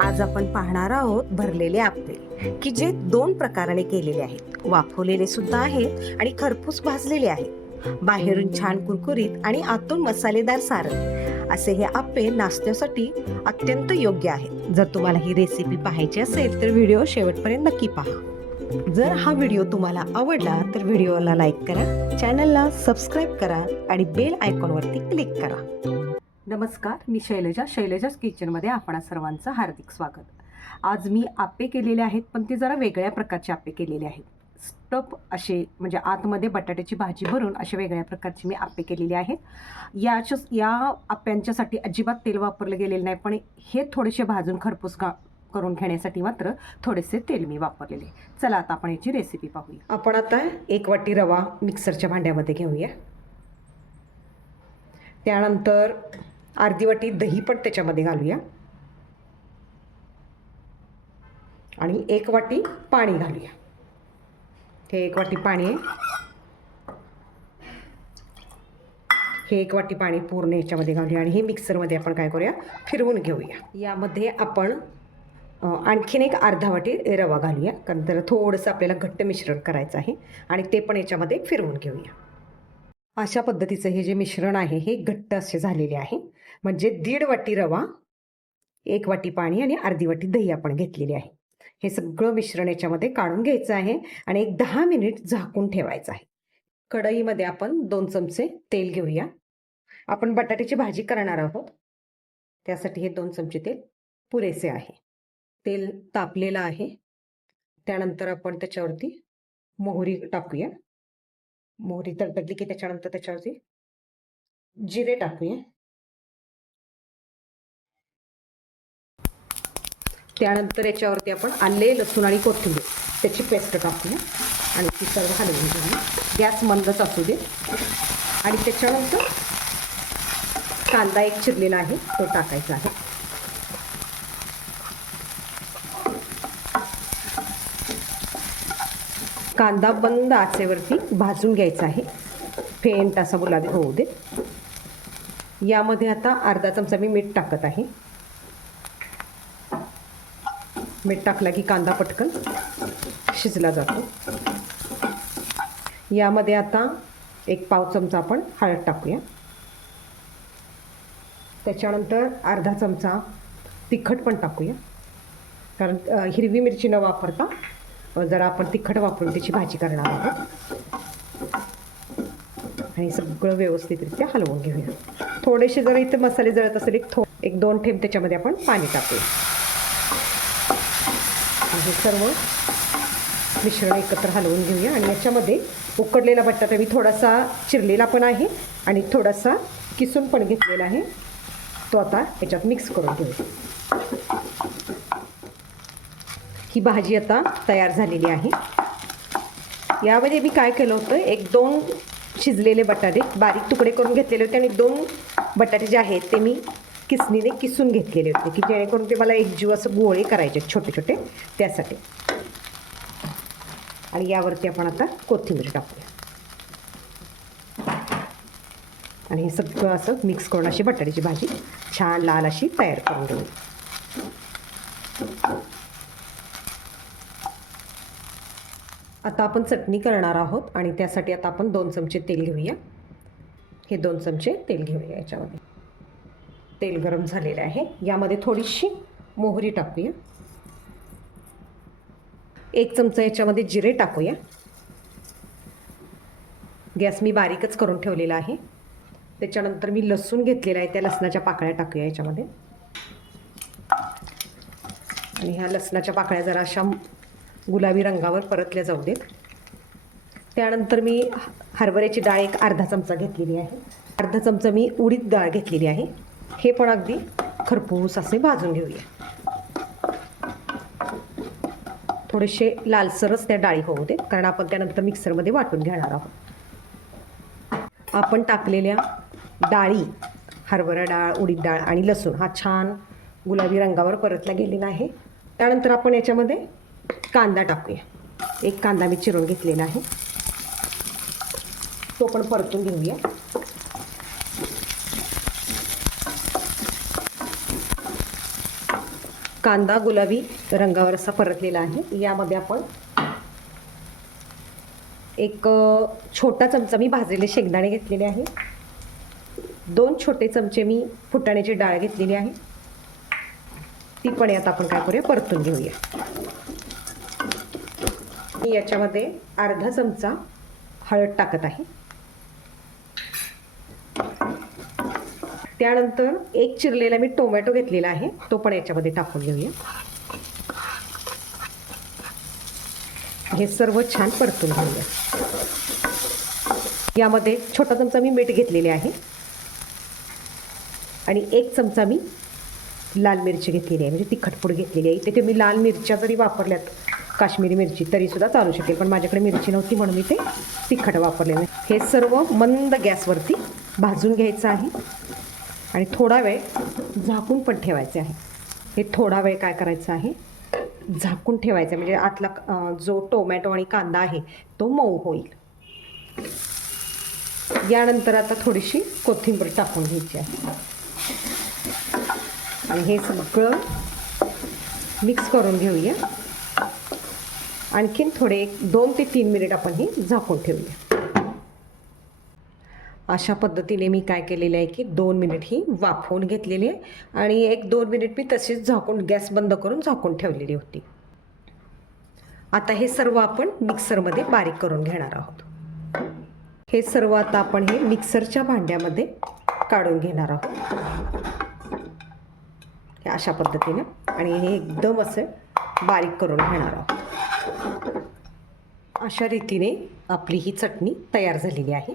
आज आपण पाहणार आहोत भरलेले आप्पे की जे दोन प्रकाराने केलेले आहेत. वाफवलेले सुद्धा आहेत आणि खरपूस भाजलेले आहेत. बाहेरून छान कुरकुरीत आणि आतून मसालेदार सारण असे हे आप्पे नाश्त्यासाठी अत्यंत योग्य आहेत. जर तुम्हाला ही रेसिपी पाहायची असेल तर व्हिडिओ शेवटपर्यंत नक्की पहा. जर हा व्हिडिओ तुम्हाला आवडला तर व्हिडिओला लाईक करा, चॅनलला सबस्क्राईब करा आणि बेल आयकॉनवरती क्लिक करा. नमस्कार, मी शैलजाच किचनमध्ये आपणा सर्वांचं हार्दिक स्वागत. आज मी आप्पे केलेले आहेत, पण ते जरा वेगळ्या प्रकारचे आप्पे केलेले आहेत. स्टफ असे म्हणजे आतमध्ये बटाट्याची भाजी भरून असे वेगळ्या प्रकारचे मी आप्पे केलेले आहेत. या आप्प्यांच्यासाठी अजिबात तेल वापरलं गेलेलं नाही, पण हे थोडेसे भाजून खरपूस करून घेण्यासाठी मात्र थोडेसे तेल मी वापरलेले. चला आता आपण याची रेसिपी पाहूया. आपण आता 1 वाटी रवा मिक्सरच्या भांड्यामध्ये घेऊया. त्यानंतर अर्धी वाटी दही पण त्याच्यामध्ये घालूया आणि 1 वाटी पाणी घालूया. हे 1 वाटी पाणी आहे. हे 1 वाटी पाणी पूर्ण याच्यामध्ये घालूया आणि हे मिक्सरमध्ये आपण काय करूया, फिरवून घेऊया. यामध्ये आपण आणखीन एक अर्धा वाटी रवा घालूया, कारण तर थोडंसं आपल्याला घट्ट मिश्रण करायचं आहे आणि ते पण याच्यामध्ये फिरवून घेऊया. अशा पद्धतीचं हे जे मिश्रण आहे हे घट्ट असे झालेले आहे. म्हणजे 1.5 वाटी रवा, 1 वाटी पाणी आणि अर्धी वाटी दही आपण घेतलेली आहे. हे सगळं मिश्रण याच्यामध्ये काढून घ्यायचं आहे आणि एक 10 मिनिट झाकून ठेवायचं आहे. कढईमध्ये आपण 2 चमचे तेल घेऊया. आपण बटाट्याची भाजी करणार आहोत, त्यासाठी हे 2 चमचे तेल पुरेसे आहे. तेल तापलेलं आहे. त्यानंतर आपण त्याच्यावरती मोहरी टाकूया. मोहरी तडतडली की त्याच्यानंतर त्याच्यावरती जिरे टाकूया. त्यानंतर याच्यावरती आपण आले, लसूण आणि कोथिंबीर त्याची पेस्ट टाकूया आणि ती सर्व हलवून घेऊया. गॅस मंदच असू दे. आणि त्याच्यानंतर कांदा एक चिरलेला आहे तो टाकायचा आहे. कांदा बंद आचेवरती भाजून घ्यायचा आहे. फेंट असा गुलाबी होऊ दे. यामध्ये आता अर्धा चमचा मी मीठ टाकत आहे. मीठ टाकला की कांदा पटकन शिजला जातो. यामध्ये आता 1 पाव चमचा आपण हळद टाकूया. त्याच्यानंतर अर्धा चमचा तिखट पण टाकूया, कारण हिरवी मिरची न वापरता जरा आपण तिखट वापरून त्याची भाजी करणार आहोत. आणि सगळं व्यवस्थितरित्या हलवून घेऊया. थोडेसे जर इथे मसाले जळत असेल एक 2 थेंब त्याच्यामध्ये आपण पाणी टाकूया. हे सर्व मिश्रण एकत्र हलवून घेऊया आणि याच्यामध्ये उकडलेला बटाटा मी थोडासा चिरलेला पण आहे आणि थोडासा किसून पण घेतलेला आहे, तो आता याच्यात मिक्स करून घेऊया. ही भाजी आता तयार झालेली आहे. यामध्ये मी काय केलं होतं, 1-2 शिजलेले बटाटे बारीक तुकडे करून घेतलेले होते आणि 2 बटाटे जे आहेत ते मी किसणीने किसून घेतलेले होते, की जेणेकरून ते मला एकजीव असं गोळे करायचे छोटे छोटे, त्यासाठी. आणि यावरती आपण आता कोथिंबीर टाकूया आणि हे सगळं असं मिक्स करून अशी बटाट्याची भाजी छान लाल अशी तयार करून घेऊया. आता आपण चटणी करणार आहोत आणि त्यासाठी आता आपण 2 चमचे तेल घेऊया. हे 2 चमचे तेल घेऊया. याच्यामध्ये तेल गरम झालेलं आहे. यामध्ये थोडीशी मोहरी टाकूया. 1 चमचा याच्यामध्ये जिरे टाकूया. गॅस मी बारीकच करून ठेवलेला आहे. त्याच्यानंतर मी लसूण घेतलेला आहे, त्या लसणाच्या पाकळ्या टाकूया याच्यामध्ये. आणि ह्या लसणाच्या पाकळ्या जरा अशा गुलाबी रंगावर परतल्या जाऊ देत. त्यानंतर मी हरभऱ्याची डाळ एक अर्धा चमचा घेतलेली आहे. अर्धा चमचा मी उडीद डाळ घेतलेली आहे. हे पण अगदी खरपूस असे भाजून घेऊया. थोडेसे लालसरच त्या डाळी होऊ दे, कारण आपण त्यानंतर मिक्सरमध्ये वाटून घेणार आहोत. आपण टाकलेल्या डाळी, हरभरा डाळ, उडीद डाळ आणि लसूण हा छान गुलाबी रंगावर परतला गेलेला आहे. त्यानंतर आपण याच्यामध्ये कांदा टाकूया. 1 कांदा मी चिरून घेतलेला आहे, तो पण परतून घेऊया. कांदा गुलाबी रंगावर असा परतलेला आहे. यामध्ये आपण एक छोटा चमचा मी भाजलेले शेंगदाणे घेतलेले आहे. 2 छोटे चमचे मी फुटाण्याची डाळ घेतलेली आहे. ती पण यात आपण काय करूया, परतून घेऊया. मी याच्यामध्ये अर्धा चमचा हळद टाकत आहे. त्यानंतर एक चिरलेला मी टोमॅटो घेतलेला आहे, तो पण याच्यामध्ये टाकून घेऊया. हे सर्व छान परतून घेऊया. यामध्ये छोटा चमचा मी मीठ घेतलेले आहे आणि 1 चमचा मी लाल मिरची घेतलेली आहे, म्हणजे तिखट पूड घेतलेली आहे. इथे मी लाल मिरच्या जरी वापरल्यात, काश्मीरी मिरची, तरीसुद्धा चालू शकेल, पण माझ्याकडे मिरची नव्हती म्हणून मी ते तिखट वापरलेलं आहे. हे सर्व मंद गॅसवरती भाजून घ्यायचं आहे आणि थोडा वेळ झाकून पण ठेवायचे आहे. हे थोडा वेळ काय करायचं आहे, झाकून ठेवायचं, म्हणजे आतला जो टोमॅटो आणि कांदा आहे तो मऊ होईल. यानंतर आता थोडीशी कोथिंबीर टाकून घ्यायची आहे आणि हे सगळं मिक्स करून घेऊया. आणखीन थोडे 2 ते 3 मिनिट आपण हे झाकून ठेवूया. अशा पद्धतीने मी काय केलेलं आहे की 2 मिनिट ही वाफवून घेतलेली आहे आणि 1-2 मिनिट मी तशीच झाकून, गॅस बंद करून झाकून ठेवलेली होती. आता हे सर्व आपण मिक्सरमध्ये बारीक करून घेणार आहोत. हे सर्व आता आपण हे मिक्सरच्या भांड्यामध्ये काढून घेणार आहोत अशा पद्धतीने, आणि हे एकदम असं बारीक करून घेणार आहोत. अशा रीतीने आपली ही चटणी तयार झालेली आहे.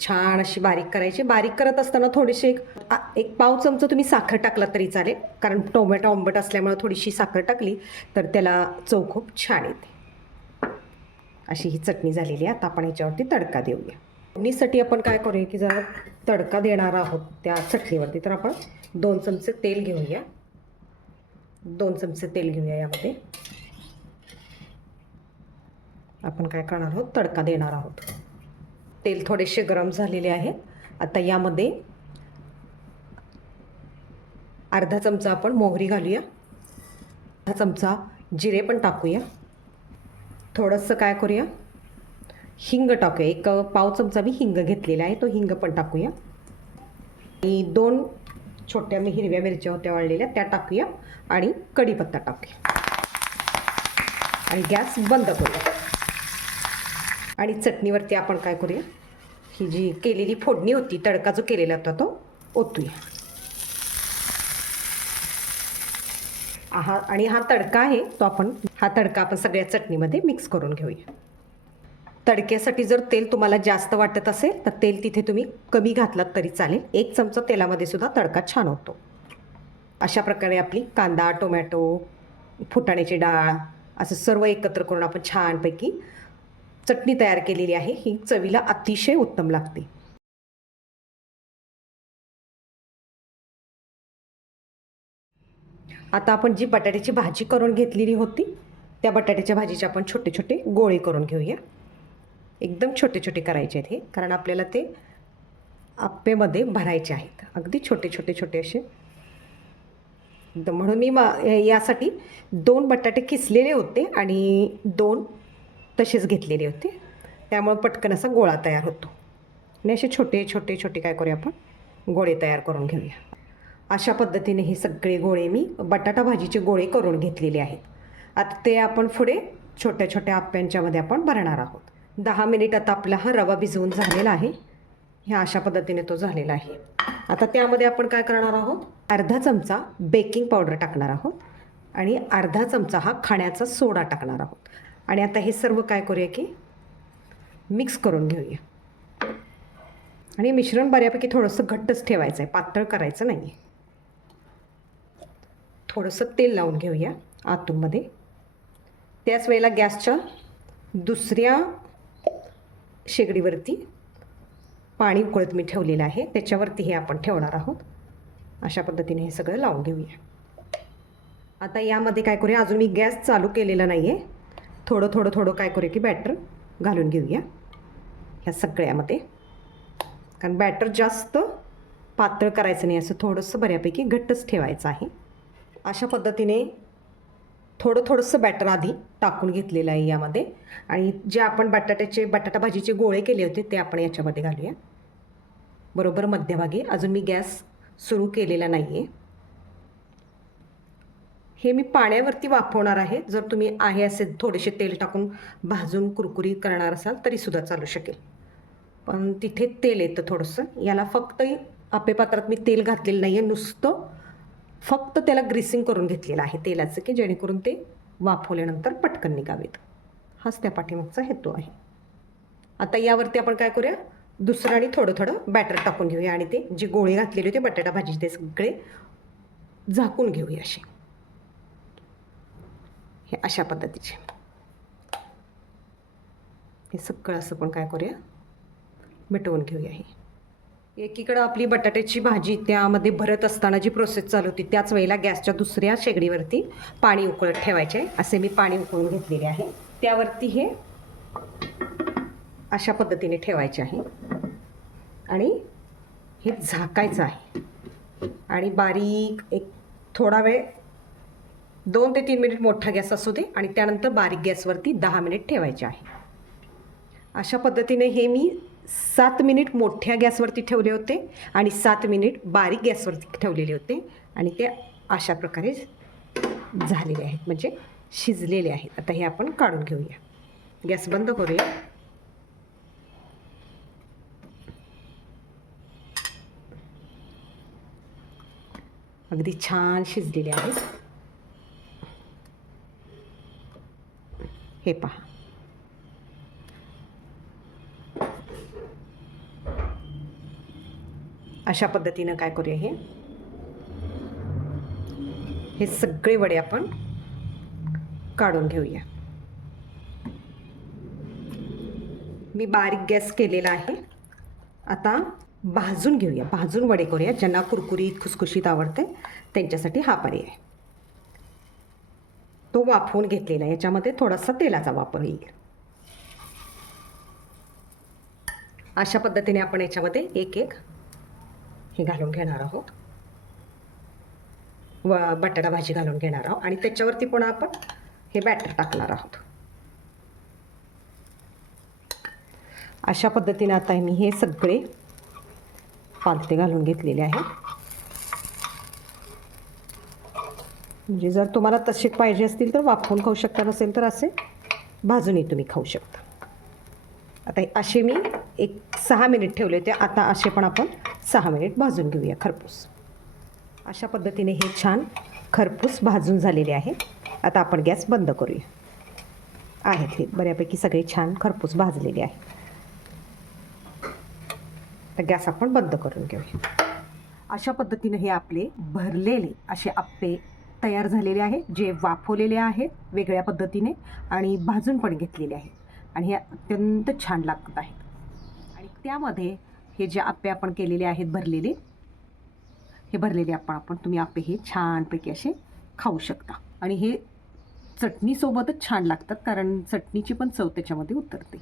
छान अशी बारीक करायची. बारीक करत असताना थोडीशी एक पाव चमचा तुम्ही साखर टाकला तरी चालेल, कारण टोमॅटो आंबट असल्यामुळे थोडीशी साखर टाकली तर त्याला चव खूप छान येते. अशी ही चटणी झालेली आहे. आता आपण याच्यावरती तडका देऊया. फोडणीसाठी आपण काय करूया की जरा तडका देणार आहोत त्या चटणीवरती, तर आपण 2 चमचे तेल घेऊया. 2 चमचे तेल घेऊया. यामध्ये आपण काय करणार आहोत, तडका देणार आहोत. तेल थोडेसे गरम झालेले आहे. आता यामध्ये अर्धा चमचा आपण मोहरी घालूया. अर्धा चमचा जिरे पण टाकूया. थोडंसं काय करूया, हिंग टाकूया. 1 पाव चमचा मी हिंग घेतलेला आहे, तो हिंग पण टाकूया. आणि 2 छोट्या मी हिरव्या मिरच्या होत्या वाळलेल्या, त्या टाकूया आणि कढीपत्ता टाकूया आणि गॅस बंद करूया. आणि चटणीवरती आपण काय करूया, ही जी केलेली फोडणी होती, तडका जो केलेला होता तो ओतूया. आणि हा तडका आहे तो हा तडका आपण सगळ्या चटणीमध्ये मिक्स करून घेऊया. तडक्यासाठी जर तेल तुम्हाला जास्त वाटत असेल तर तेल तिथे तुम्ही कमी घातलात तरी चालेल. 1 चमचा तेलामध्ये सुद्धा तडका छान होतो. अशा प्रकारे आपली कांदा, टोमॅटो, फुटाण्याची डाळ असं सर्व एकत्र करून आपण छानपैकी चटणी तयार केलेली आहे. ही चवीला अतिशय उत्तम लागते. आता आपण जी बटाट्याची भाजी करून घेतलेली होती, त्या बटाट्याच्या भाजीचे आपण छोटे छोटे गोळे करून घेऊया. एकदम छोटे छोटे करायचे आहेत हे, कारण आपल्याला ते आप्पेमध्ये भरायचे आहेत. अगदी छोटे छोटे छोटे असे. म्हणून मी यासाठी 2 बटाटे किसलेले होते आणि 2 तसेच घेतलेले होते, त्यामुळे पटकन असा गोळा तयार होतो. आणि असे छोटे छोटे छोटे काय करूया, आपण गोळे तयार करून घेऊया. अशा पद्धतीने हे सगळे गोळे मी बटाटा भाजीचे गोळे करून घेतलेले आहेत. आता ते आपण पुढे छोट्या छोट्या आप्यांच्यामध्ये आपण भरणार आहोत. 10 मिनिट आता आपला हा रवा भिजवून झालेला आहे. ह्या अशा पद्धतीने तो झालेला आहे. आता त्यामध्ये आपण काय करणार आहोत, अर्धा चमचा बेकिंग पावडर टाकणार आहोत आणि अर्धा चमचा हा खाण्याचा सोडा टाकणार आहोत. आणि आता हे सर्व काय करूया की मिक्स करून घेऊया. आणि मिश्रण बऱ्यापैकी थोडंसं घट्टच ठेवायचं आहे, पातळ करायचं नाही. थोडंसं तेल लावून घेऊया आतूनमध्ये. त्याच वेळेला गॅसच्या दुसऱ्या शेगडीवरती पाणी उकळत मी ठेवलेलं आहे, त्याच्यावरती हे आपण ठेवणार आहोत. अशा पद्धतीने हे सगळं लावून घेऊया. आता यामध्ये काय करूया, अजून मी गॅस चालू केलेला नाही आहे. थोडं थोडं थोडं काय करूया की बॅटर घालून घेऊया ह्या सगळ्यामध्ये, कारण बॅटर जास्त पातळ करायचं नाही, असं थोडंसं बऱ्यापैकी घट्टच ठेवायचं आहे. अशा पद्धतीने थोडंसं बॅटर आधी टाकून घेतलेलं आहे यामध्ये. आणि जे आपण बटाटा भाजीचे गोळे केले होते ते आपण याच्यामध्ये घालूया बरोबर मध्यभागी. अजून मी गॅस सुरू केलेला नाही आहे. हे मी पाण्यावरती वाफवणार आहे. जर तुम्ही आहे असे थोडेसे तेल टाकून भाजून कुरकुरीत करणार असाल तरीसुद्धा चालू शकेल, पण तिथे तेल येतं थोडंसं. याला फक्त आप्पे पात्रात मी तेल घातलेलं नाही आहे, नुसतं फक्त त्याला ग्रीसिंग करून घेतलेलं आहे तेलाचं, की जेणेकरून ते वाफवल्यानंतर पटकन निघावेत. हाच त्या पाठीमागचा हेतू आहे. आता यावरती आपण काय करूया, दुसरं आणि थोडं बॅटर टाकून घेऊया आणि ते जे गोळे घातलेले होते बटाटा भाजी ते सगळे झाकून घेऊया असे. हे अशा पद्धतीचे हे सगळं असं पण काय करूया, मिटवून घेऊया. हे एकीकडं आपली बटाट्याची भाजी त्यामध्ये भरत असताना जी प्रोसेस चालू होती त्याच वेळेला गॅसच्या दुसऱ्या शेगडीवरती पाणी उकळत ठेवायचे. असे मी पाणी उकळून घेतलेले आहे. त्यावरती हे अशा पद्धतीने ठेवायचे आहे आणि हे झाकायचं आहे. आणि बारीक एक थोडा वेळ 2 ते 3 मिनिट मोठा गॅस असू दे आणि त्यानंतर बारीक गॅसवरती 10 मिनिट ठेवायचे आहे. अशा पद्धतीने हे मी 7 मिनिट मोठ्या गॅसवरती ठेवले होते आणि 7 मिनिट बारीक गॅसवरती ठेवलेले होते आणि ते अशा प्रकारे झालेले आहेत, म्हणजे शिजलेले आहेत. आता हे आपण काढून घेऊया. गॅस बंद करूया. अगदी छान शिजलेले आहेत. हे पहा. अशा पद्धतीनं काय करूया, हे सगळे वडे आपण काढून घेऊया. मी बारीक गॅस केलेला आहे. आता भाजून घेऊया, भाजून वडे करूया. ज्यांना कुरकुरीत खुसखुशीत आवडते त्यांच्यासाठी हा पर्याय. तो वाफवून घेतलेला आहे. याच्यामध्ये थोडासा तेलाचा वापर येईल. अशा पद्धतीने आपण याच्यामध्ये एक हे घालून घेणार आहोत, बटाटा भाजी घालून घेणार आहोत आणि त्याच्यावरती पुन्हा आपण हे बॅटर टाकणार आहोत. अशा पद्धतीने आता मी हे सगळे पालथे घालून घेतलेले आहे. म्हणजे जर तुम्हाला तसे पाहिजे असतील तर वाफवून खाऊ शकता, नसेल तर असे भाजूनही तुम्ही खाऊ शकता. आता असे मी 6 मिनिट ठेवले होते. आता असे पण आपण 6 मिनिट भाजून घेऊया खरपूस. अशा पद्धतीने हे छान खरपूस भाजून झालेले आहेत. आता आपण गॅस बंद करूया. आहेत हे बऱ्यापैकी सगळे छान खरपूस भाजलेले आहेत. तर गॅस आपण बंद करून घेऊया. अशा पद्धतीने हे आपले भरलेले असे आप्पे तयार झालेले आहेत, जे वाफवलेले आहेत वेगळ्या पद्धतीने आणि भाजून पण घेतलेले आहेत आणि हे अत्यंत छान लागत आहेत. आणि त्यामध्ये हे जे आप्पे आपण केलेले आहेत भरलेले, हे भरलेले आपण तुम्ही आप्पे हे छानपैकी असे खाऊ शकता. आणि हे चटणीसोबतच छान लागतात, कारण चटणीची पण चव त्याच्यामध्ये उतरते.